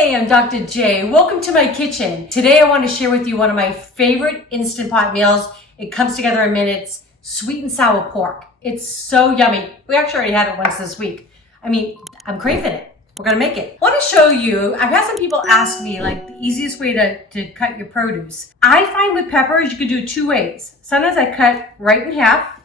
Hey, I'm Dr. J. Welcome to my kitchen. Today I want to share with you one of my favorite Instant Pot meals. It comes together in minutes, sweet and sour pork. It's so yummy. We actually already had it once this week. I'm craving it. We're gonna make it. I want to show you, I've had some people ask me like the easiest way to cut your produce. I find with peppers, you can do two ways. Sometimes I cut right in half,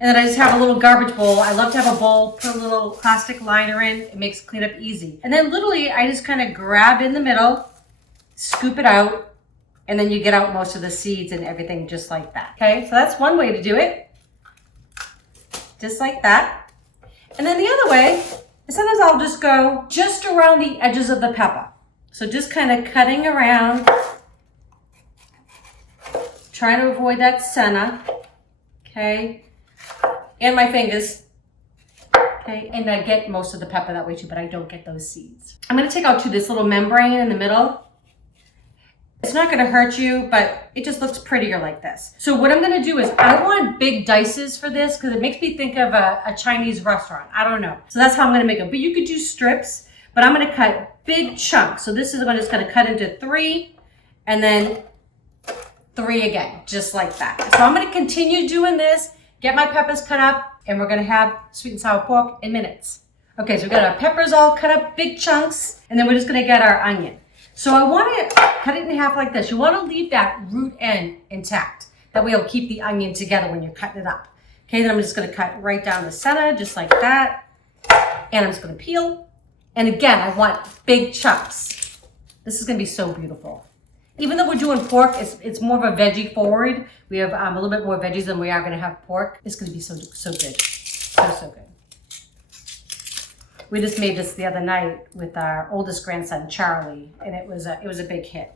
and then I just have a little garbage bowl. I love to have a bowl, put a little plastic liner in. It makes cleanup easy. And then literally, I just kind of grab in the middle, scoop it out, and then you get out most of the seeds and everything just like that. Okay, so that's one way to do it. Just like that. And then the other way, is sometimes I'll just go just around the edges of the pepper. So just kind of cutting around, trying to avoid that center, okay? And my fingers, okay? And I get most of the pepper that way too, but I don't get those seeds. I'm gonna take out this little membrane in the middle. It's not gonna hurt you, but it just looks prettier like this. So what I'm gonna do is, I want big dices for this because it makes me think of a Chinese restaurant. I don't know. So that's how I'm gonna make them. But you could do strips, but I'm gonna cut big chunks. So this is what I'm just gonna cut into 3, and then 3 again, just like that. So I'm gonna continue doing this, get my peppers cut up, and we're gonna have sweet and sour pork in minutes. Okay, so we got our peppers all cut up, big chunks, and then we're just gonna get our onion. So I wanna cut it in half like this. You wanna leave that root end intact. That way it'll keep the onion together when you're cutting it up. Okay, then I'm just gonna cut right down the center, just like that. And I'm just gonna peel. And again, I want big chunks. This is gonna be so beautiful. Even though we're doing pork, it's more of a veggie forward. We have a little bit more veggies than we are gonna have pork. It's gonna be so good, so good. We just made this the other night with our oldest grandson, Charlie, and it was a big hit.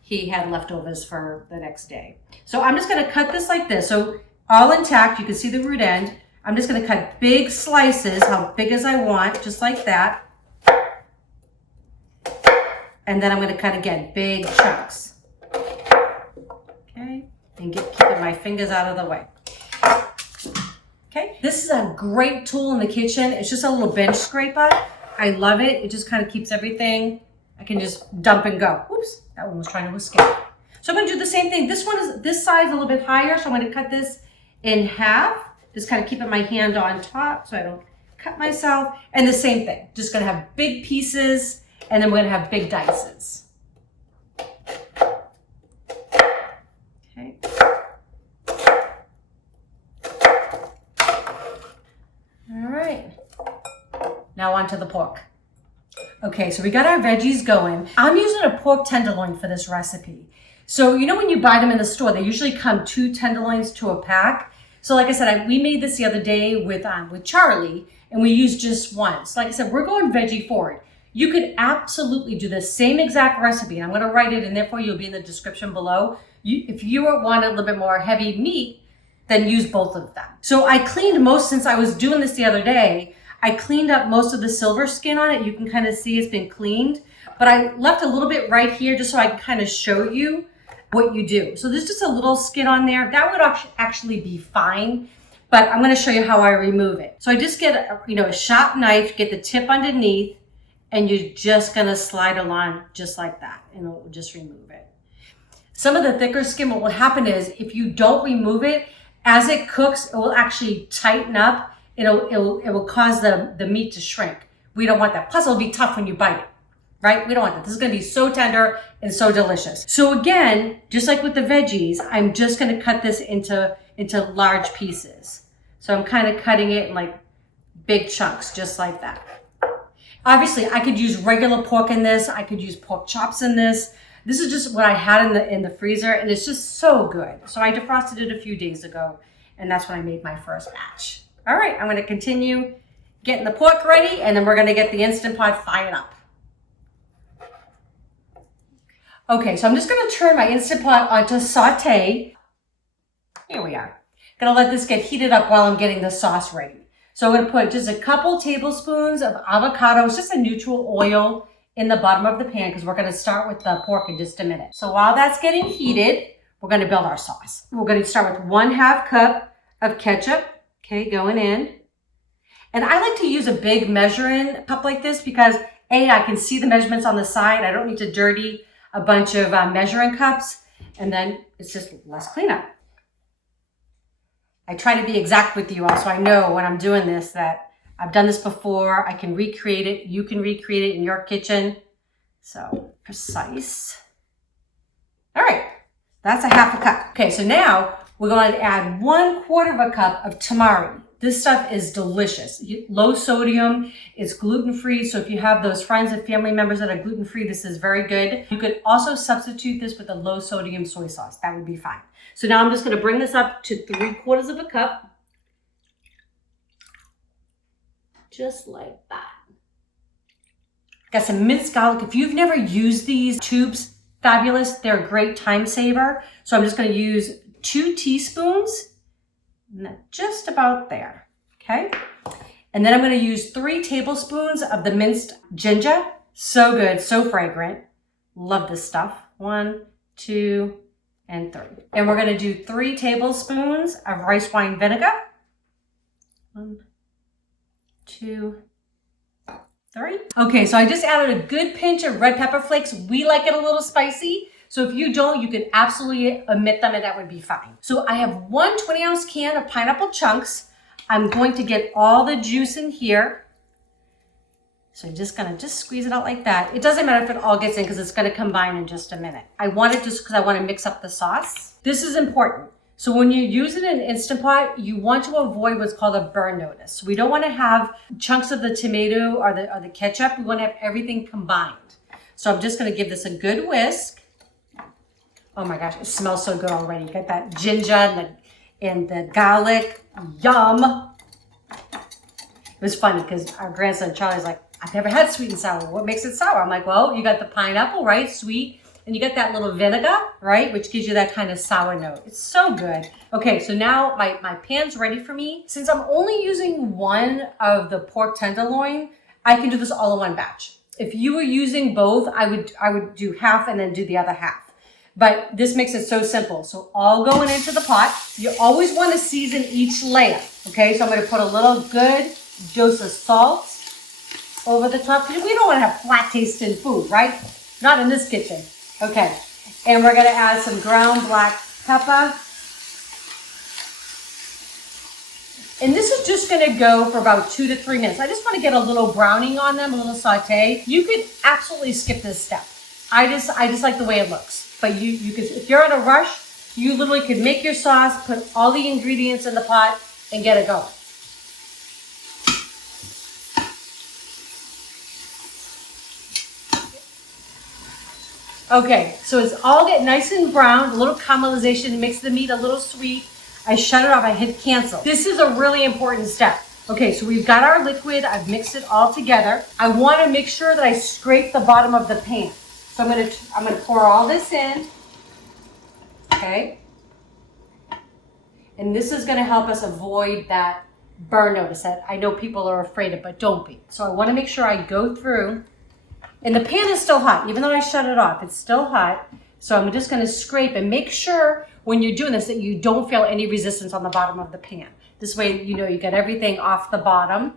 He had leftovers for the next day. So I'm just gonna cut this like this. So all intact, you can see the root end. I'm just gonna cut big slices, how big as I want, just like that. And then I'm gonna cut again, big chunks. Okay, and keeping my fingers out of the way. Okay, this is a great tool in the kitchen. It's just a little bench scraper. I love it. It just kind of keeps everything. I can just dump and go. Oops, that one was trying to escape. So I'm gonna do the same thing. This one is this size a little bit higher, so I'm gonna cut this in half. Just kind of keeping my hand on top so I don't cut myself. And the same thing, just gonna have big pieces, and then we're gonna have big dices. Okay. All right. Now onto the pork. Okay, so we got our veggies going. I'm using a pork tenderloin for this recipe. So you know when you buy them in the store, they usually come 2 tenderloins to a pack. So like I said, we made this the other day with Charlie, and we used just one. So like I said, we're going veggie forward. You could absolutely do the same exact recipe, and I'm gonna write it in there for you. It'll be in the description below. If you want a little bit more heavy meat, then use both of them. So I cleaned most, since I was doing this the other day, I cleaned up most of the silver skin on it. You can kind of see it's been cleaned, but I left a little bit right here just so I can kind of show you what you do. So there's just a little skin on there. That would actually be fine, but I'm gonna show you how I remove it. So I just get a sharp knife, get the tip underneath, and you're just gonna slide along just like that, and it will just remove it. Some of the thicker skin, what will happen is if you don't remove it, as it cooks, it will actually tighten up. It will cause the meat to shrink. We don't want that. Plus it'll be tough when you bite it, right? We don't want that. This is gonna be so tender and so delicious. So again, just like with the veggies, I'm just gonna cut this into large pieces. So I'm kind of cutting it in like big chunks, just like that. Obviously, I could use regular pork in this. I could use pork chops in this. This is just what I had in the freezer, and it's just so good. So I defrosted it a few days ago, and that's when I made my first batch. All right, I'm gonna continue getting the pork ready, and then we're gonna get the Instant Pot fired up. Okay, so I'm just gonna turn my Instant Pot onto saute. Here we are. Gonna let this get heated up while I'm getting the sauce ready. So I'm gonna put just a couple tablespoons of avocado. It's just a neutral oil in the bottom of the pan because we're gonna start with the pork in just a minute. So while that's getting heated, we're gonna build our sauce. We're gonna start with 1/2 cup of ketchup, okay, going in. And I like to use a big measuring cup like this because I can see the measurements on the side. I don't need to dirty a bunch of measuring cups. And then it's just less cleanup. I try to be exact with you all, so I know when I'm doing this that I've done this before. I can recreate it. You can recreate it in your kitchen. So precise. All right, that's a half a cup. Okay, so now we're going to add 1/4 of a cup of tamari. This stuff is delicious. Low sodium, it's gluten-free. So if you have those friends and family members that are gluten-free, this is very good. You could also substitute this with a low sodium soy sauce. That would be fine. So now I'm just going to bring this up to 3/4 of a cup. Just like that. Got some minced garlic. If you've never used these tubes, fabulous. They're a great time saver. So I'm just going to use 2 teaspoons. Just about there, okay? And then I'm gonna use 3 tablespoons of the minced ginger. So good, so fragrant. Love this stuff. 1, 2, and 3. And we're gonna do 3 tablespoons of rice wine vinegar. 1, 2, 3. Okay, so I just added a good pinch of red pepper flakes. We like it a little spicy. So if you don't, you can absolutely omit them and that would be fine. So I have 1 20-ounce can of pineapple chunks. I'm going to get all the juice in here. So I'm just gonna squeeze it out like that. It doesn't matter if it all gets in because it's gonna combine in just a minute. I want it just because I want to mix up the sauce. This is important. So when you use it in an Instant Pot, you want to avoid what's called a burn notice. We don't want to have chunks of the tomato or the ketchup. We want to have everything combined. So I'm just gonna give this a good whisk. Oh my gosh, it smells so good already. You got that ginger and the garlic. Yum. It was funny because our grandson Charlie's like, I've never had sweet and sour. What makes it sour? I'm like, well, you got the pineapple, right? Sweet. And you get that little vinegar, right? Which gives you that kind of sour note. It's so good. Okay, so now my pan's ready for me. Since I'm only using 1 of the pork tenderloin, I can do this all in one batch. If you were using both, I would do half and then do the other half. But this makes it so simple. So all going into the pot. You always want to season each layer. Okay, so I'm going to put a little good dose of salt over the top. Because we don't want to have flat tasting food, right? Not in this kitchen. Okay, and we're going to add some ground black pepper. And this is just going to go for about 2 to 3 minutes. I just want to get a little browning on them, a little saute. You could absolutely skip this step. I just like the way it looks. But you could, if you're in a rush, you literally could make your sauce, put all the ingredients in the pot, and get it going. Okay, so it's all getting nice and brown, a little caramelization, makes the meat a little sweet. I shut it off, I hit cancel. This is a really important step. Okay, so we've got our liquid, I've mixed it all together. I want to make sure that I scrape the bottom of the pan. So I'm gonna pour all this in, okay? And this is gonna help us avoid that burn notice that I know people are afraid of, but don't be. So I wanna make sure I go through, and the pan is still hot, even though I shut it off, it's still hot. So I'm just gonna scrape and make sure when you're doing this that you don't feel any resistance on the bottom of the pan. This way, you know, you get everything off the bottom.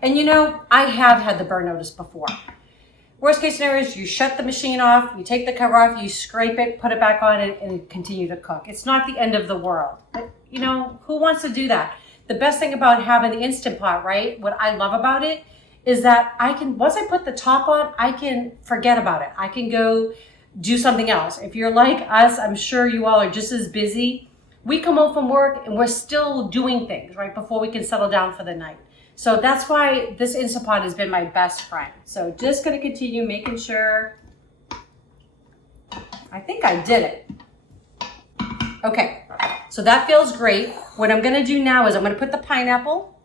And you know, I have had the burn notice before. Worst case scenario is you shut the machine off, you take the cover off, you scrape it, put it back on, and continue to cook. It's not the end of the world. But, you know, who wants to do that? The best thing about having the Instant Pot, right? What I love about it is that I can, once I put the top on, I can forget about it. I can go do something else. If you're like us, I'm sure you all are just as busy. We come home from work and we're still doing things, right? Before we can settle down for the night. So that's why this Instant Pot has been my best friend. So just gonna continue making sure. I think I did it. Okay, so that feels great. What I'm gonna do now is I'm gonna put the pineapple,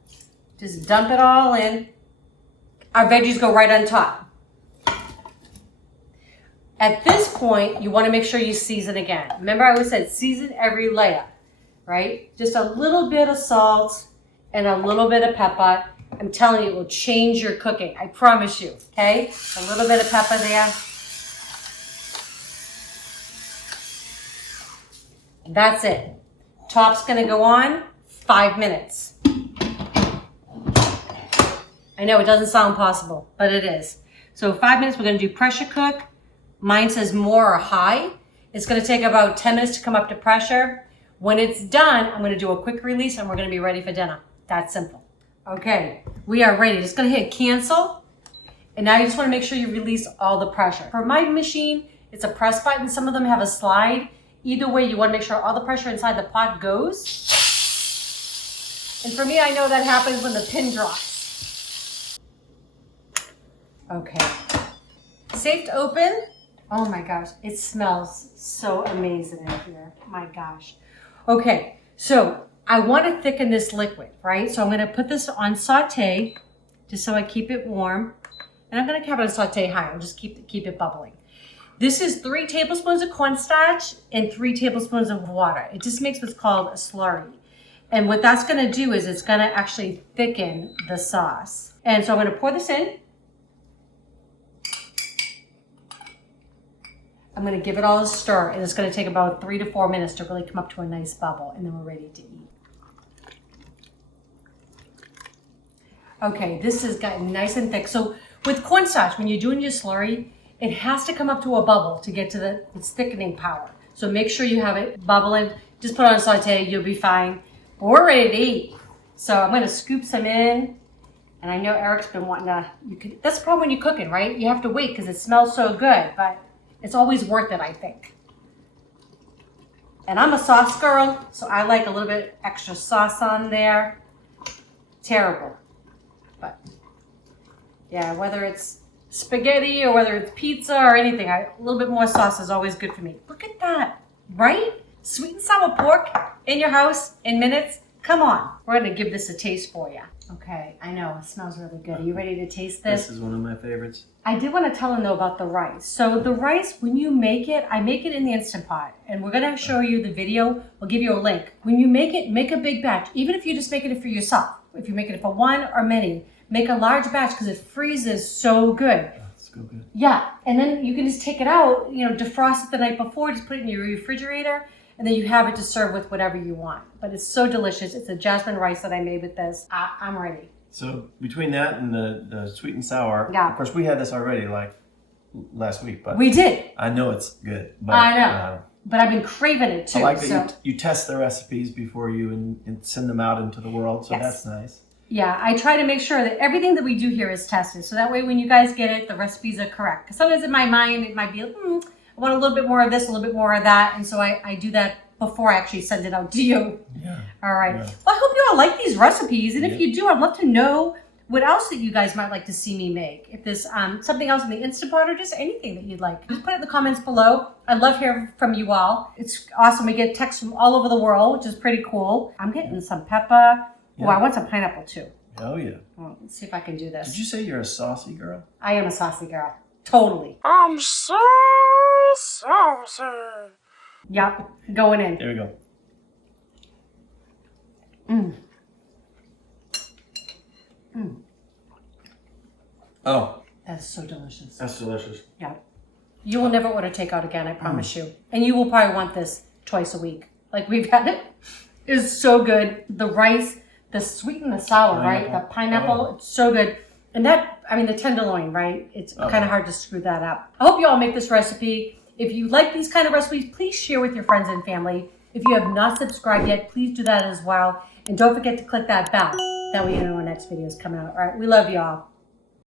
just dump it all in. Our veggies go right on top. At this point, you wanna make sure you season again. Remember I always said season every layer, right? Just a little bit of salt and a little bit of pepper. I'm telling you, it will change your cooking. I promise you, okay? A little bit of pepper there. That's it. Top's gonna go on 5 minutes. I know it doesn't sound possible, but it is. So 5 minutes, we're gonna do pressure cook. Mine says more or high. It's gonna take about 10 minutes to come up to pressure. When it's done, I'm gonna do a quick release and we're gonna be ready for dinner. That's simple. Okay, we are ready. Just gonna hit cancel. And now you just wanna make sure you release all the pressure. For my machine, it's a press button. Some of them have a slide. Either way, you wanna make sure all the pressure inside the pot goes. And for me, I know that happens when the pin drops. Okay, safe to open. Oh my gosh, it smells so amazing in here. My gosh. Okay, so I want to thicken this liquid, right? So I'm going to put this on saute, just so I keep it warm. And I'm going to have it on saute high. I'll just keep it bubbling. This is 3 tablespoons of cornstarch and 3 tablespoons of water. It just makes what's called a slurry. And what that's going to do is it's going to actually thicken the sauce. And so I'm going to pour this in. I'm going to give it all a stir, and it's going to take about 3 to 4 minutes to really come up to a nice bubble, and then we're ready to eat. Okay, this has gotten nice and thick. So with cornstarch, when you're doing your slurry, it has to come up to a bubble to get to its thickening power. So make sure you have it bubbling. Just put it on saute, you'll be fine. But we're ready to eat. So I'm going to scoop some in. And I know Eric's been wanting to, that's the problem when you're cooking, right? You have to wait because it smells so good, but it's always worth it, I think. And I'm a sauce girl, so I like a little bit extra sauce on there. Terrible. But yeah, whether it's spaghetti or whether it's pizza or anything, a little bit more sauce is always good for me. Look at that, right? Sweet and sour pork in your house in minutes. Come on, we're gonna give this a taste for you. Okay, I know, it smells really good. Are you ready to taste this? This is one of my favorites. I did want to tell them though about the rice. So the rice, when you make it, I make it in the Instant Pot. And we're gonna show you the video. We'll give you a link. When you make it, make a big batch. Even if you just make it for yourself. If you're making it for one or many, make a large batch because it freezes so good. That's so good. Yeah, and then you can just take it out, defrost it the night before, just put it in your refrigerator, and then you have it to serve with whatever you want. But it's so delicious. It's a jasmine rice that I made with this. I'm ready. So between that and the sweet and sour, yeah. Of course we had this already like last week, but we did. I know it's good. But, I know, but I've been craving it too. I like that you test the recipes before you and send them out into the world, so yes. That's nice. Yeah, I try to make sure that everything that we do here is tested, so that way when you guys get it, the recipes are correct. Because sometimes in my mind, it might be, I want a little bit more of this, a little bit more of that, and so I do that before I actually send it out to you. Yeah. All right. Yeah. Well, I hope you all like these recipes, and if you do, I'd love to know what else that you guys might like to see me make. If there's something else in the Instant Pot or just anything that you'd like, just put it in the comments below. I'd love hearing from you all. It's awesome. We get texts from all over the world, which is pretty cool. I'm getting some pepper. Yeah. Oh, I want some pineapple too. Oh, yeah. Well, let's see if I can do this. Did you say you're a saucy girl? I am a saucy girl. Totally. I'm so saucy. Yep. Going in. There we go. Oh. That's so delicious. That's delicious. Yeah. You will never order takeout again, I promise you. And you will probably want this twice a week. Like we've had it. It's so good. The rice, the sweet and the sour, right? The pineapple, it's so good. And the tenderloin, right? It's kind of hard to screw that up. I hope you all make this recipe. If you like these kind of recipes, please share with your friends and family. If you have not subscribed yet, please do that as well. And don't forget to click that bell. That way you know when our next video is coming out. All right, we love you all.